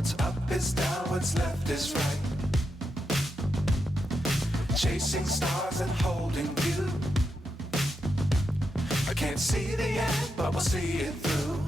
What's up is down, what's left is right. Chasing stars and holding you. I can't see the end, but we'll see it through.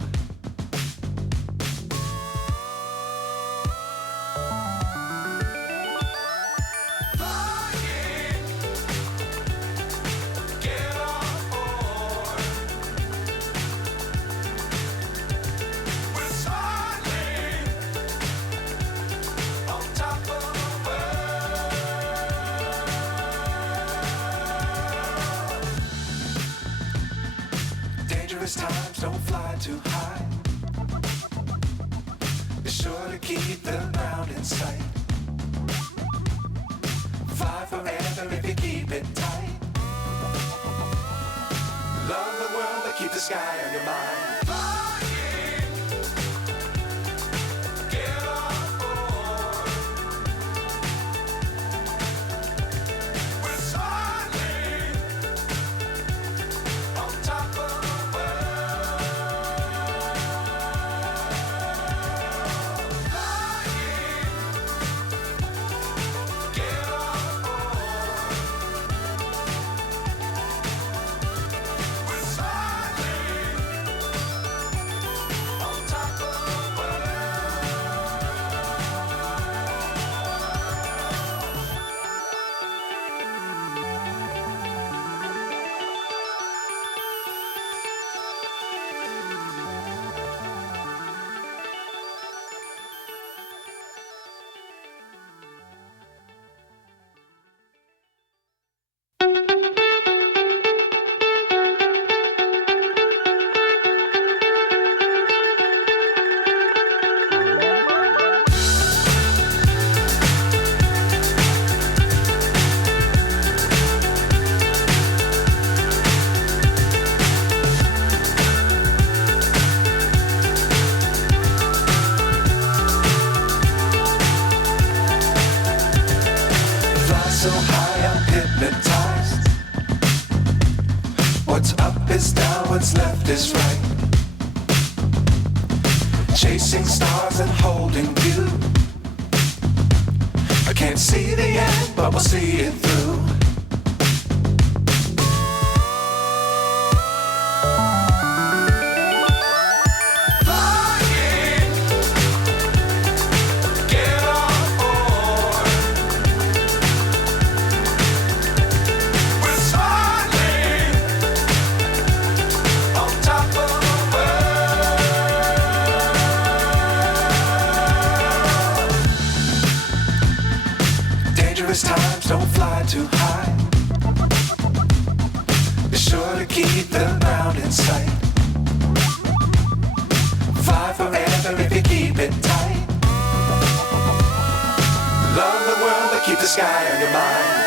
Dangerous times, don't fly too high. Be sure to keep the ground in sight. Fly forever if you keep it tight. Love the world, but keep the sky on your mind. So high, I'm hypnotized. What's up is down, what's left is right. Chasing stars and holding you. I can't see the end, but we'll see it through. Dangerous times, don't fly too high. Be sure to keep the ground in sight. Fly forever if you keep it tight. Love the world, but keep the sky on your mind.